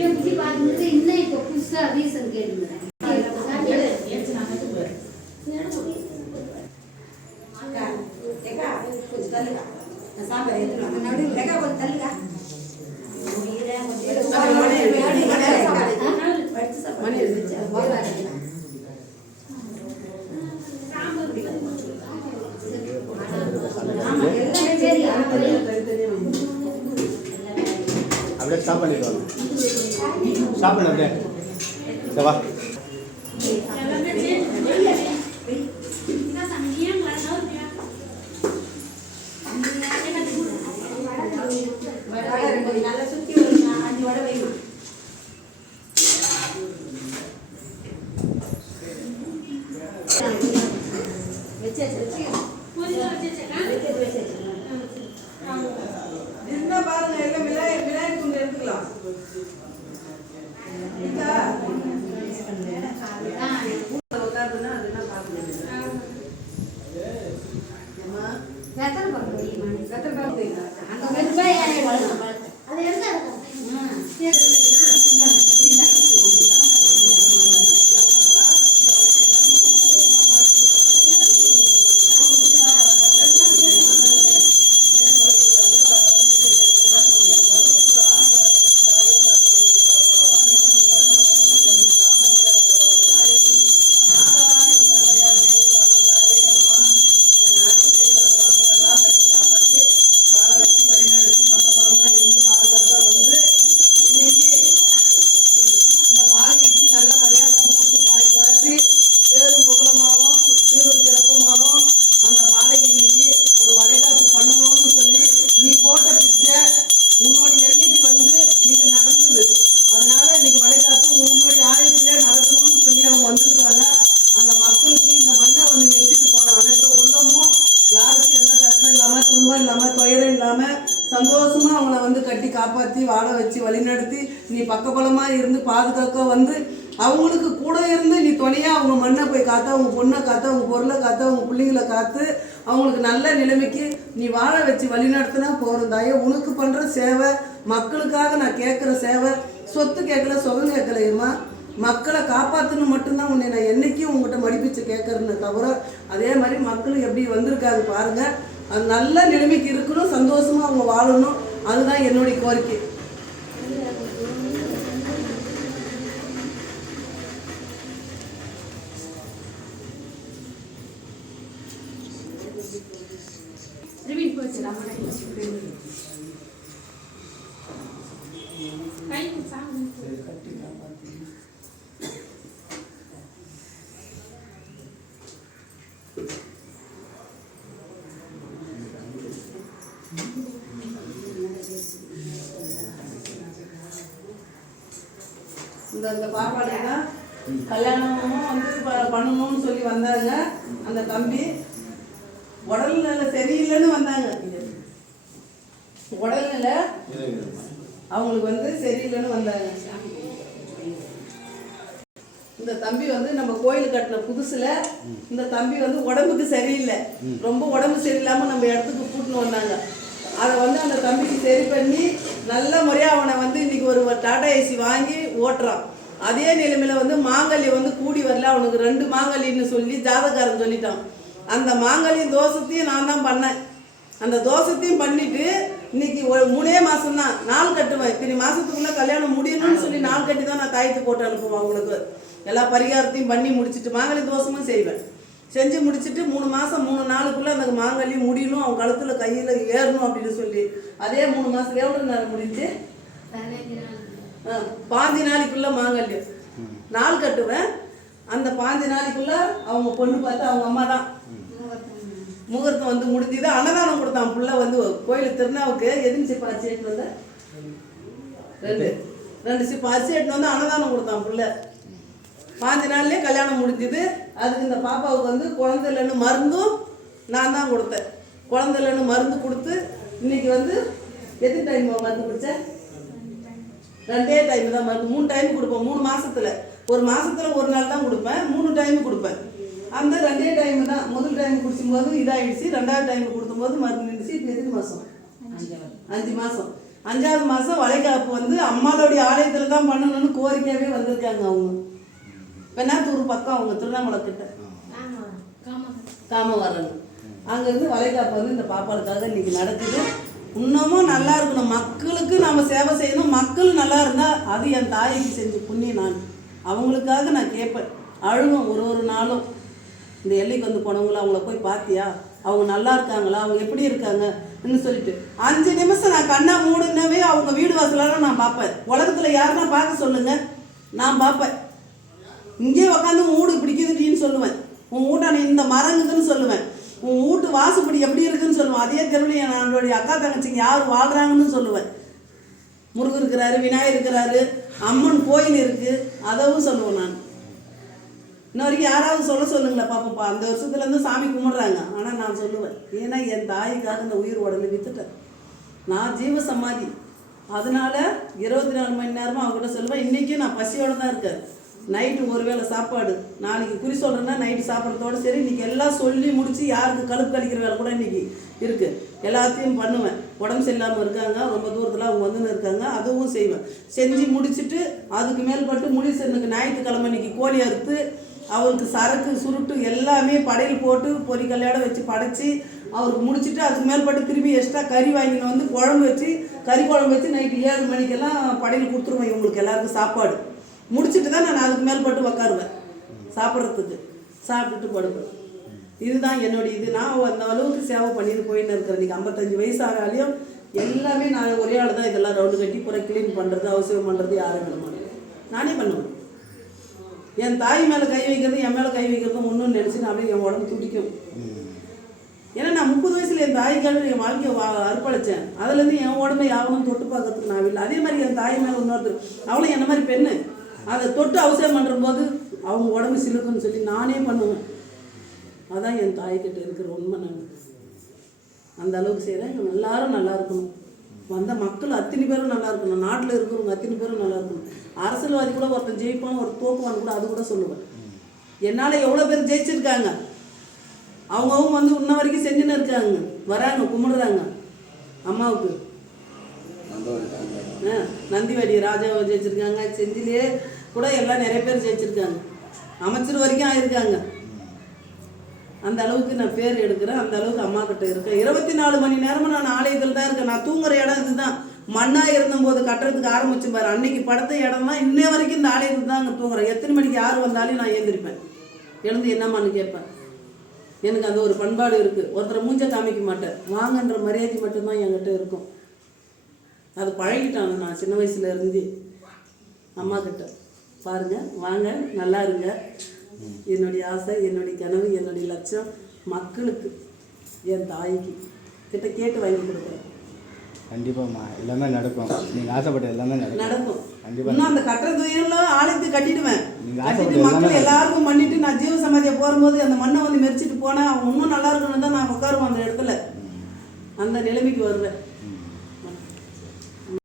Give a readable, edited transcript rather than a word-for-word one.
எப்படி பார்த்து இன்னும் இப்போ புதுசா ரீசன் கேளுங்க அப்படியே ஸ்டாப் பண்ணிடுவாங்க. ஸ்டாப் பண்ண அப்படியே வா. சந்தோஷமா அவங்கள வந்து கட்டி காப்பாற்றி வாழ வச்சு வழிநடத்தி நீ பக்கபலமாக இருந்து பாதுகாக்க வந்து அவங்களுக்கு கூட இருந்து நீ துணையாக அவங்க மண்ணை போய் காத்து, அவங்க பொண்ணை காத்து, அவங்க பொருளை காத்து, அவங்க பிள்ளைங்களை காத்து அவங்களுக்கு நல்ல நிலைமைக்கு நீ வாழ வச்சு வழிநடத்தினா போகிறோம் தாயே. உனக்கு பண்ணுற சேவை, மக்களுக்காக நான் கேட்குற சேவை, சொத்து கேட்கல, சுகம் கேட்கலையம்மா. மக்களை காப்பாற்றணும் மட்டும்தான் உன்னை நான் என்றைக்கும் உங்கள்கிட்ட மடிப்பிச்சு கேட்குறேன்னு தவிர, அதே மாதிரி மக்கள் எப்படி வந்திருக்காங்க பாருங்கள். அது நல்ல நிலைமைக்கு இருக்கணும், சந்தோஷமாக அவங்க வாழணும். அதுதான் என்னுடைய கோரிக்கை. இந்த பாப்பாடுனா கல்யாணமும் வந்து பண்ணணும்னு சொல்லி வந்தாங்க. அந்த தம்பி உடல்நிலை சரியில்லைன்னு வந்தாங்க. உடல்நிலை அவங்களுக்கு வந்து சரியில்லைன்னு வந்தாங்க. இந்த தம்பி வந்து நம்ம கோயில் கட்டின புதுசுல இந்த தம்பி வந்து உடம்புக்கு சரியில்லை, ரொம்ப உடம்பு சரியில்லாமல் நம்ம இடத்துக்கு கூட்டின்னு வந்தாங்க. அதை வந்து அந்த தம்பிக்கு சரி பண்ணி நல்ல முறையாக அவனை வந்து இன்னைக்கு ஒரு டாடா ஏசி வாங்கி ஓட்டுறான். அதே நிலைமையில் வந்து மாங்கல்யம் வந்து கூடி வரல, அவனுக்கு 2 மாங்கல்யன்னு சொல்லி ஜாதகாரன் சொல்லிட்டான். அந்த மாங்கல்யம் தோஷத்தையும் நான் தான் பண்ணேன். அந்த தோஷத்தையும் பண்ணிட்டு இன்னைக்கு 3 மாதம்தான் நாள் கட்டுவேன். இத்தனை மாதத்துக்குள்ளே கல்யாணம் முடியணும்னு சொல்லி நாள் கட்டி தான் நான் தாயத்து போட்டு அனுப்புவேன். அவங்களுக்கு எல்லா பரிகாரத்தையும் பண்ணி முடிச்சுட்டு மாங்கல்ய தோஷமும் செய்வேன். செஞ்சு முடிச்சுட்டு 3 மாதம் 3 நாளுக்குள்ளே அந்த மாங்கல்யம் முடியணும், அவன் கழுத்தில் கையில் ஏறணும் அப்படின்னு சொல்லி அதே 3 மாதத்துல எவ்வளோ நேரம் முடிஞ்சு 15 நாளைக்குள்ளே மாங்கல்யம் நாள் கட்டுவேன். அந்த 15 நாளைக்குள்ளே அவங்க பொண்ணு பார்த்து அவங்க அம்மா தான் முகூர்த்தம் வந்து முடிஞ்சது. அன்னதானம் கொடுத்தான் புள்ள வந்து கோயில் திருநாவுக்கு. எதுன்னு சிப்ப அரிசி எடுத்து வந்த ரெண்டு சிப்ப அரிசி எடுத்து வந்து அன்னதானம் கொடுத்தான் புள்ள. 5 நாள்லேயே கல்யாணம் முடிஞ்சுது. அதுக்கு இந்த பாப்பாவுக்கு வந்து குழந்தை இல்லைன்னு மருந்தும் நான் தான் கொடுத்தேன். குழந்தை இல்லைன்னு மருந்து கொடுத்து இன்னைக்கு வந்து எத்தனை டைம் மருந்து குடித்தேன்? 2 டைம் தான் மருந்து. 3 டைம் கொடுப்பேன் 3 மாதத்தில். ஒரு மாதத்தில் 1 நாள் தான் கொடுப்பேன். 3 டைம் கொடுப்பேன். அந்த 2 டைம் தான். முதல் டைம் குடிக்கும்போது இதாகிடுச்சு. 2வது டைம் கொடுக்கும்போது மருந்து நின்றுச்சு. இப்போ எத்தனை மாதம்? 5 மாதம். 5வது மாதம் வளைகாப்பு வந்து அம்மாளுடைய ஆலயத்தில் தான் பண்ணணும்னு கோரிக்கையாகவே வந்திருக்காங்க. அவங்க பெண்ணாத்தூர் பக்கம், அவங்க திருவண்ணாமலை கிட்ட காமவரன். அங்கேருந்து வளைகாப்பு வந்து இந்த பாப்பாளுக்காக இன்னைக்கு நடக்குது. இன்னமும் நல்லா இருக்கணும். மக்களுக்கு நம்ம சேவை செய்யணும். மக்கள் நல்லா இருந்தால் அது என் தாய்க்கு செஞ்ச புண்ணியம். நான் அவங்களுக்காக நான் கேட்பேன். அழுவோம் ஒரு நாளும். இந்த எல்லைக்கு வந்து போனவங்கள அவங்கள போய் பார்த்தியா, அவங்க நல்லா இருக்காங்களா, அவங்க எப்படி இருக்காங்கன்னு சொல்லிட்டு 5 நிமிஷம் நான் கண்ணா மூடுனாவே அவங்க வீடு வாசலாம் நான் பார்ப்பேன். உலகத்தில் யாருன்னா பார்க்க சொல்லுங்க, நான் பார்ப்பேன். இங்கே உட்காந்து உன் வீடு பிடிக்குதுன்னு சொல்லுவேன். உன் வீட்டான இந்த மரங்குதுன்னு சொல்லுவேன். உன் வீட்டு வாசுப்படி எப்படி இருக்குன்னு சொல்லுவேன். அதே தெருவில் என்னுடைய அக்கா தங்கச்சிங்க யார் வாழ்கிறாங்கன்னு சொல்லுவேன். முருகர் இருக்கிறாரு, விநாயகர் இருக்கிறாரு, அம்மன் கோயில் இருக்குது, அதவும் சொல்லுவேன். நான் இன்ன வரைக்கும் யாராவது சொல்லுங்களேன் பாப்பா. அந்த வருஷத்துலேருந்து சாமி கும்பிட்றாங்க. ஆனால் நான் சொல்லுவேன். ஏன்னா என் தாய்க்காக இந்த உயிர் உடனே விற்றுட்டேன். நான் ஜீவ சமாதி. அதனால 24 மணி நேரமாக அவங்ககிட்ட சொல்லுவேன். இன்றைக்கும் நான் பசியோடு தான் இருக்கேன். நைட்டு ஒரு வேளை சாப்பாடு. நாளைக்கு குறி சொல்கிறேன்னா நைட்டு சாப்பிட்றதோடு சரி. இன்றைக்கி எல்லாம் சொல்லி முடித்து யாருக்கு கழுப்பு கழிக்கிற வேலை கூட இன்றைக்கி இருக்குது. எல்லாத்தையும் பண்ணுவேன். உடம்பு சரியில்லாமல் இருக்காங்க, ரொம்ப தூரத்தில் அவங்க வந்துன்னு இருக்காங்க, அதுவும் செய்வேன். செஞ்சு முடிச்சுட்டு அதுக்கு மேல்பட்டு முடிச்சனுக்கு ஞாயிற்றுக்கிழமை இன்றைக்கி கோழி அறுத்து அவருக்கு சரக்கு சுருட்டு எல்லாமே படையல் போட்டு பொரிக்கல்லையோட வச்சு படைச்சி அவருக்கு முடிச்சுட்டு அதுக்கு மேல்பட்டு திரும்பி எக்ஸ்ட்ரா கறி வாங்கின்னு வந்து குழம்பு வச்சு கறி குழம்பு வச்சு நைட்டு 7 மணிக்கெல்லாம் படையல் கொடுத்துருவேன். இவங்களுக்கு எல்லாருக்கும் சாப்பாடு முடிச்சுட்டு தான் நான் அதுக்கு மேல்பட்டு உக்காருவேன் சாப்பிட்றதுக்கு. சாப்பிட்டுட்டு படுப்பேன். இதுதான் என்னுடைய இது. நான் அந்த அளவுக்கு சேவை பண்ணிட்டு போயின்னு இருக்கிறேன். இன்றைக்கி 55 வயசு ஆகாலையும் எல்லாமே நான் ஒரே ஆள் தான். இதெல்லாம் ரவுண்டு கட்டி பூரா க்ளீன் பண்ணுறது, அவசியம் பண்ணுறது யாரும் பண்ண மாட்டேன். நானே பண்ணுவேன். என் தாய் மேலே கை வைக்கிறது, என் மேலே கை வைக்கிறதும் ஒன்றுன்னு நினச்சி நான் அப்படியே என் உடம்பு துடிக்கும். ஏன்னா நான் 30 வயசில் என் தாய்க்காக என் வாழ்க்கையை அர்ப்பணித்தேன். அதுலேருந்து என் உடம்பை யாவனும் தொட்டு பார்க்கறதுக்கு நான் இல்லை. அதே மாதிரி என் தாய் மேலே இன்னொருத்தர் அவளும் என்ன மாதிரி பெண்ணு, அதை தொட்டு அவசியம் பண்ணுற போது அவங்க உடம்பு சிலுக்குன்னு சொல்லி நானே பண்ணுவேன். அதான் என் தாய்கிட்ட இருக்கிற உண்மை. நான் அந்த அளவுக்கு செய்கிறேன். எல்லாரும் நல்லா இருக்கணும். வந்த மக்கள் அத்தனை பேரும் நல்லா இருக்கணும். நாட்டில் இருக்கிறவங்க அத்தனை பேரும் நல்லா இருக்கணும். அரசியல்வாதி கூட ஒருத்தன் ஜெயிப்பான், ஒரு தோக்குவான்னு கூட அது கூட சொல்லுவேன். என்னால் எவ்வளோ பேர் ஜெயிச்சிருக்காங்க. அவங்கவுங்க வந்து இன்ன வரைக்கும் செஞ்சுன்னு இருக்காங்க. வராங்க, கும்பிடுறாங்க அம்மாவுக்கு. நந்திவாடி ராஜாவை ஜெயிச்சிருக்காங்க. செஞ்சிலே கூட எல்லாம் நிறைய பேர் ஜெயிச்சிருக்காங்க. அமைச்சர் வரைக்கும் ஆயிருக்காங்க. அந்த அளவுக்கு நான் பேர் எடுக்கிறேன். அந்த அளவுக்கு அம்மா கிட்ட இருக்கேன். 24 மணி நேரமும் நான் ஆலயத்தில் தான் இருக்கேன். நான் தூங்குற இடம் இதுதான். மண்ணாக இருந்தபோது கட்டுறதுக்கு ஆரம்பிச்சு பாரு. அன்னைக்கு படுத்த இடம்னா இன்னே வரைக்கும் இந்த ஆலயத்தில் தான் அங்கே தூங்குறேன். எத்தனை மணிக்கு யார் வந்தாலும் நான் எழுந்திருப்பேன். எழுந்து என்னம்மான்னு கேட்பேன். எனக்கு அந்த ஒரு பண்பாடு இருக்குது. ஒருத்தரை மூஞ்ச காமிக்க மாட்டேன். வாங்கன்ற மரியாதை மட்டும்தான் என்கிட்ட இருக்கும். அது பழகிட்டாங்க. நான் சின்ன வயசுல இருந்து அம்மா கிட்ட பாருங்கள், வாங்க, நல்லா இருங்க. என்னுடைய ஆசை, என்னுடைய கனவு, என்னுடைய லட்சியம் மக்களுக்கு, என் தாய்க்கு கிட்ட கேட்டு வாங்கி கொடுக்குறேன். கண்டிப்பாம்மா, எல்லாமே நடக்கும். நீங்கள் ஆசைப்பட்ட எல்லாமே நடக்கும். கண்டிப்பாக. இன்னும் அந்த கட்டுறதுல ஆலயத்தை கட்டிடுவேன். கட்டிட்டு மக்கள் எல்லாருக்கும் பண்ணிட்டு நான் ஜீவ சமாதியை போகும்போது அந்த மண்ணை வந்து மெரிச்சிட்டு போனேன். அவங்க இன்னும் நல்லா இருக்கணும் தான் நான் உட்காருவேன் அந்த இடத்துல. அந்த நிலைமைக்கு வருவேன்.